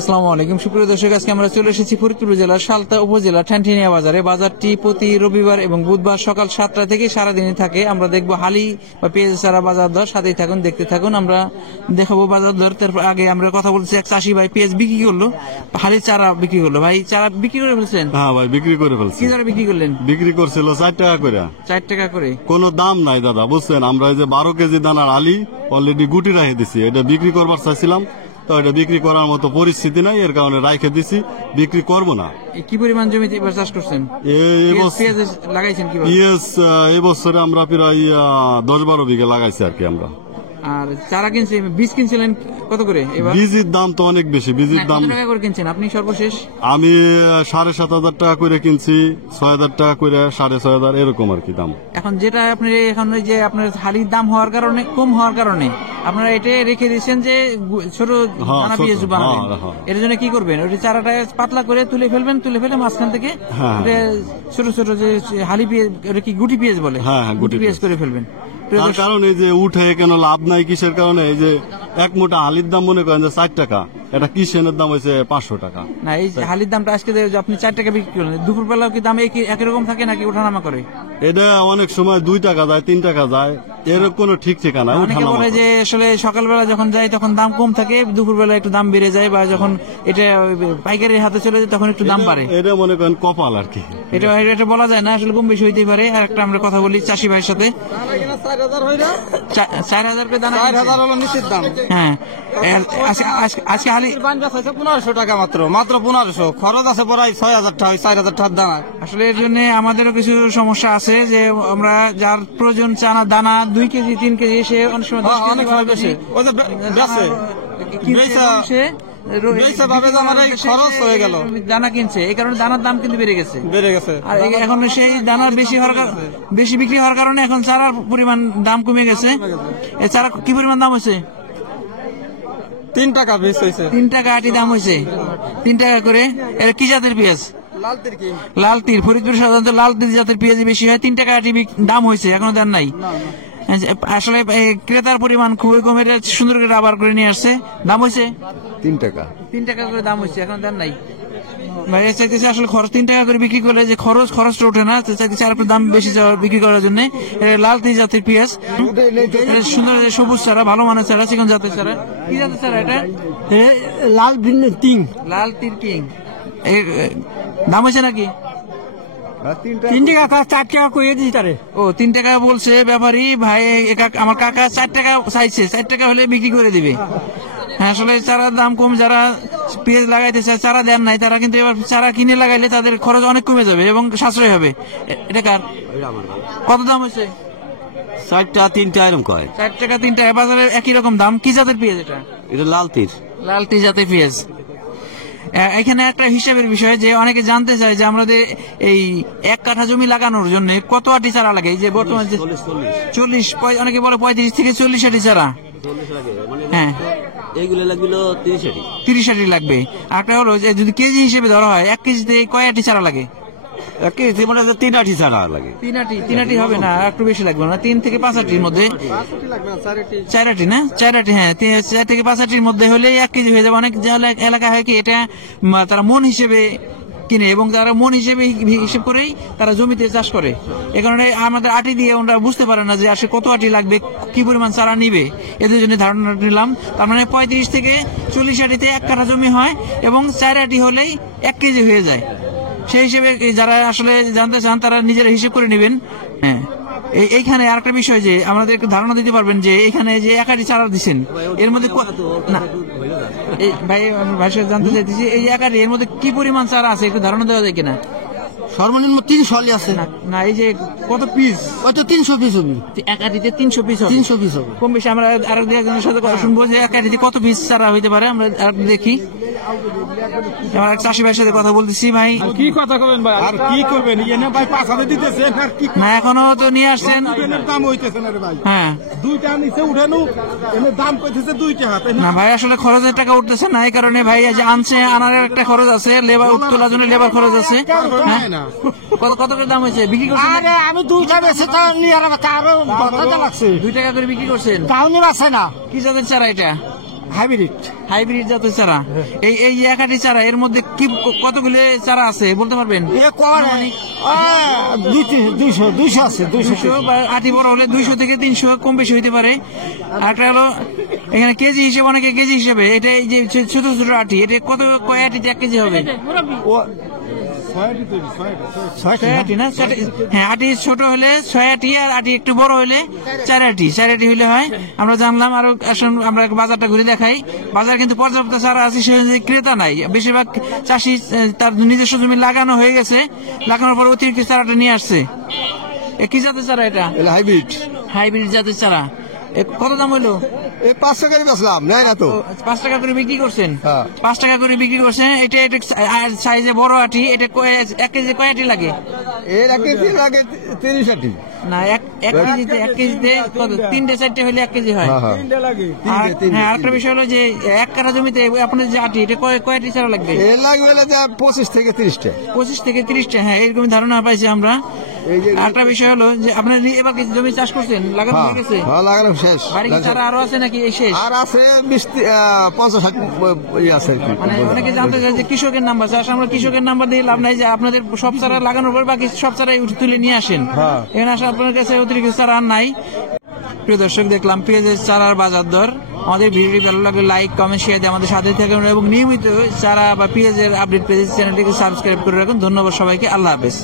আসসালামু আলাইকুম সুপ্রিয় দর্শক, আজকে আমরা চলে এসেছি ফরিদপুর জেলার সালতা উপজেলা ঠ্যানঠেনিয়া বাজারে। বাজারটি প্রতি রবিবার এবং বুধবার সকাল 7টা থেকে সারাদিনই থাকে। আমরা দেখবো হালি বা পেঁয়াজ চারা বাজার দর, সাথেই থাকুন, দেখতে থাকুন। আমরা দেখাবো বাজার দর। তারপর আগে আমরা কথা বলছি এক চাষি ভাই পেঁয়াজ বিক্রি করলো, হালি চারা বিক্রি করলো। ভাই চারা বিক্রি করে ফেলছেন? হ্যাঁ ভাই, বিক্রি করে ফেলছি। কি দরে বিক্রি করলেন? বিক্রি করছিল 4 টাকা করে। 4 টাকা করে? কোনো দাম নাই দাদা, বুঝছেন। আমরা এই যে 12 কেজি দানার আলি অলরেডি গুটি রাখে দিছি, এটা বিক্রি করবার চাইছিলাম, তো এটা বিক্রি করার মতো পরিস্থিতি নাই, এর কারণে রাখে দিছি, বিক্রি করব না। কি পরিমাণ জমিতে এবার চাষ করছেন? পেঁয়াজ লাগাইছেন কি? পেঁয়াজ এই বছরে আমরা প্রায় 10-12 বিঘা লাগাইছি আর কি আমরা। আর চারা কিনছেন, বীজ কিনছিলেন কত করে? বীজের দাম তো অনেক বেশি, বীজের দাম। কত টাকা করে কিনছেন আপনি সর্বশেষ? আমি 7,500 টাকা করে কিনছি, 6,000 টাকা করে, 6,500 এরকম আর কি দাম। এখন যেটা আপনি এখন ওই যে আপনার হালির দাম হওয়ার কারণে, কম হওয়ার কারণে আপনারা এটা রেখে দিচ্ছেন যে ছোট দানা পেঁয়াজ বানাবেন। এর জন্য কি করবেন? ওই চারাটা পাতলা করে তুলে ফেলবেন, তুলে ফেলে মাঝখান থেকে ছোট ছোট যে হালি পেঁয়াজ, ওটা কি গুটি পেঁয়াজ বলে, গুটি পেঁয়াজ করে ফেলবেন। তার কারণ এই যে উঠে কেন লাভ নাই, কিসের কারণে? এই যে এক মোটা আলির দাম মনে করেন যে 4 টাকা, এটা কিসেনের দাম হয়েছে 500 টাকা। না, এই হালির দামটা আজকে আপনি 4 টাকা বিক্রি করলেন, দুপুর বেলাও কি দাম একই রকম থাকে নাকি ওঠানামা করে? এটা অনেক সময় 2 টাকা যায়, 3 টাকা যায়, এর কোনো ঠিক ঠিকানা। অনেকে বলে যে আসলে সকালবেলা যখন যায় তখন দাম কম থাকে, দুপুরবেলা একটু দাম বেড়ে যায়, বা যখন এটা পাইকারির হাতে চলে যায় তখন একটু দাম বাড়ে। এটা মনে করেন কপাল আর কি, এটা বলা যায় না, আসলে কম বেশি হইতেই পারে। আর একটা আমরা কথা বলি চাষি ভাইয়ের সাথে। 4,000 করে দানা, 4,000 হলো নিশ্চিত দাম। হ্যাঁ, আজকে হালি 1500 টাকা মাত্র 1500, খরচ আছে প্রায় 6,000 টাকা, 4,000 টাকার দানা। আসলে এর জন্য আমাদেরও কিছু সমস্যা আছে, যে আমরা যার প্রয়োজন চানা দানা 2 কেজি 3 কেজি, সে অনেক সময় অনেক বেশি ওই যে খরচ হয়ে গেল, দানা কিনছে, এই কারণে দানার দাম কিন্তু বেড়ে গেছে। আর এখন সেই দানার বেশি বিক্রি হওয়ার কারণে এখন চারার পরিমাণ দাম কমে গেছে। এই চারা কি পরিমাণ দাম হয়েছে? 3 টাকা বেশি হয়েছে, 3 টাকা আটি দাম হয়েছে, 3 টাকা করে। এর কি জাতের পেঁয়াজ? লাল তীর। ফরিদপুর সাধারণত লাল তীর জাতের পেঁয়াজ বেশি হয়। 3 টাকা আটি দাম হয়েছে, এখনো দেন নাই। আসলে ক্রেতার পরিমাণ খুবই কম, এটা সুন্দর করে আবার করে নিয়ে আসছে। দাম হয়েছে 3 টাকা, 3 টাকা করে দাম হয়েছে, এখন দেন নাই। ভাই চাইতেছে আসলে খরচ 3 টাকা করে বিক্রি করলে যে খরচটা ওঠে না, চাইতেছে আর একটু দাম বেশি বিক্রি করার জন্য। লাল তীর জাতের পেঁয়াজ, সুন্দর সবুজ চারা, ভালো মানের চারা, চিকন জাতের চারা। কি জাতের চারা এটা? লাল তিন, লাল তীর কিং। দাম হয়েছে নাকি? 3 টাকা 4 টাকা করে দিই তারে। ও, 3 টাকা বলছে ব্যাপারী ভাই। আমার কাকা 4 টাকা চাইছে, 4 টাকা হলে বিক্রি করে দিবে। হ্যাঁ, আসলে চারার দাম কম, যারা পেঁয়াজ লাগাইতে চায় চারা দেন নাই, তারা কিন্তু এবার চারা কিনে লাগাইলে তাদের খরচ অনেক কমে যাবে এবং সাশ্রয় হবে। এটা কার? কত দাম হয়েছে? 4 টাকা 3 টাকা এরকম কয়। 4 টাকা 3 টাকা, বাজারে একই রকম দাম। কি জাতের পেঁয়াজ এটা? এটা লাল তীর। লাল তীর জাতের পেঁয়াজ। এখানে একটা হিসাবের বিষয়, যে অনেকে জানতে চায় যে আমাদের এই 1 কাঠা জমি লাগানোর জন্য কত আটি চারা লাগে। এই যে বর্তমানে 40, অনেকে বলে 35 থেকে 40 আটি চারা। হ্যাঁ, এইগুলো লাগলো 30 আটি লাগবে। আর একটা হলো যে যদি কেজি হিসেবে ধরা হয়, 1 কেজিতে কয় আটি চারা লাগে? 1 কেজি মানে 3 আটি চারা লাগে। 3 আটি হবে না, একটু বেশি লাগবে না, 3 থেকে 5 আটির মধ্যে। 4 আটি না? 4 আটি, হ্যাঁ, 4 থেকে 5 আটির মধ্যে হলে 1 কেজি হয়ে যাবে। অনেক এলাকা হয় কি এটা তারা মন হিসেবে কিনে, এবং তারা মন হিসেবে হিসেব করেই তারা জমিতে চাষ করে। এ কারণে আমাদের আটি দিয়ে ওরা বুঝতে পারে না যে আসলে কত আটি লাগবে, কি পরিমাণ চারা নিবে, এদের জন্য ধারণা নিলাম। তার মানে 35 থেকে 40 আটিতে 1 কাঠা জমি হয়, এবং 4 আটি হলেই 1 কেজি হয়ে যায়। সেই হিসেবে যারা আসলে জানতে চান তারা নিজেরা হিসেব করে নেবেন। হ্যাঁ, এইখানে আরেকটা বিষয়, যে আমাদের একটু ধারণা দিতে পারবেন যে এখানে যে 1 আটি চারা দিচ্ছেন, এর মধ্যে ভাই আমি ভাষা জানতে চাইতেছি, এই 1 আটি এর মধ্যে কি পরিমাণ চারা আছে, একটু ধারণা দেওয়া যায় কিনা? সর্বনিম্ন 300 আছে না, এই যে কত পিস? হয়তো 300 পিস হবে। 1 আটিতে 300 পিস হবে। 300 পিস হবে কম বেশি। আমরা আর একজনের সাথে কথা শুনবো যে 1 আটিতে কত পিস চারা হইতে পারে। আমরা আর দেখি, আমার এক চাষি ভাইয়ের সাথে কথা বলতেছি। ভাই কি কথা কবেন ভাই? আর কি করবেন? এনে ভাই 5,000 দিতেছেন, আর কি না, এখনো তো নিয়ে আসছেন। দাম হইতেছে না রে ভাই। হ্যাঁ, 2 টাকা নিচে উঠানো, এনে দাম কইতেছে 2 টাকা। না ভাই, আসলে খরচের টাকা উঠতেছে না, এই কারণে ভাই যে আনছে, আনার একটা খরচ আছে, লেবার তোলার জন্য লেবার খরচ আছে। কত করে দাম হয়েছে বিক্রি করছেন? আরে আমি 2 টাকা বেশি তো নিয়ে আর আরো 10 টাকা লাগছে। 2 টাকা করে বিক্রি করছেন? তাও নিয়ে আছে না। কি জাতের চারা এটা? হাইব্রিড হাইব্রিড জাতের চারা। এই যে এক আটি চারা এর মধ্যে কি কতগুলো চারা আছে বলতে পারবেন? 200 আছে 200 বা আটি বড় হলে 200 থেকে 300 কম বেশি হইতে পারে। আর একটা হলো এখানে কেজি হিসেবে, অনেকে কেজি হিসেবে, এটা এই যে ছোট ছোট আটি, এটা কয় আটিতে 1 কেজি হবে? 6 আটি না? হ্যাঁ, আটি ছোট হলে 6 আটি, আর আটি একটু বড় হলে 4 আটি। 4 আটি হইলে হয়। আমরা জানলাম। আরো আসুন আমরা বাজারটা ঘুরে দেখাই। বাজার কিন্তু পর্যাপ্ত চারা আছে, সে অনুযায়ী ক্রেতা নাই। বেশিরভাগ চাষি তার নিজস্ব জমি লাগানো হয়ে গেছে, লাগানোর পর অতিরিক্ত চারাটা নিয়ে আসছে। কি জাতের চারা এটা? হাইব্রিড হাইব্রিড জাতের চারা। কত দাম হইলো? 500 করে বেচলাম, নাই না তো। 5 টাকা করে বিক্রি করছেন? হ্যাঁ। 5 টাকা করে বিক্রি করছেন। এটা সাইজে বড় আটি। এটা 1 কেজি কয় আটি লাগে? এর 1 কেজি লাগে 30 আটি। না, এক কেজিতে কত? 3টে 4টে হলে 1 কেজি হয়। হ্যাঁ, আরেকটা বিষয় হলো যে 1 কাঠা জমিতে আপনার যে আটি, এটা কয়টি চারা লাগবে? এর লাগবে 25 থেকে 30টা। 25 থেকে 30টা। হ্যাঁ, এরকম ধারণা পাইছি আমরা। আরেকটা বিষয় হলো যে আপনার এবার কি জমি চাষ করছেন? লাগানো হয়ে গেছে? লাগানো শেষ। বাড়ি কি চারা আরো আছে নাকি এই শেষ? আর আছে 50-60 আছে আর কি। মানে অনেকে জানতে চায় যে কৃষকের নাম্বার। চাষ আমরা কৃষকের নাম্বার দিয়ে লাভ নাই, যে আপনাদের সব চারা লাগানোর পর বাকি সব চারাই তুলে নিয়ে আসেন। এখানে আসা আপনার কাছে অতিরিক্ত চারা আর নাই। প্রিয় দর্শক, দেখলাম পেঁয়াজের চারার বাজার দর। আমাদের ভিডিওটি ভালো লাগলে লাইক, কমেন্ট, শেয়ার দিয়ে আমাদের সাথে থাকুন এবং নিয়মিত চারা বা পেঁয়াজের আপডেট পেয়ে চ্যানেলটিকে সাবস্ক্রাইব করে রাখুন। ধন্যবাদ সবাইকে। আল্লাহ হাফেজ।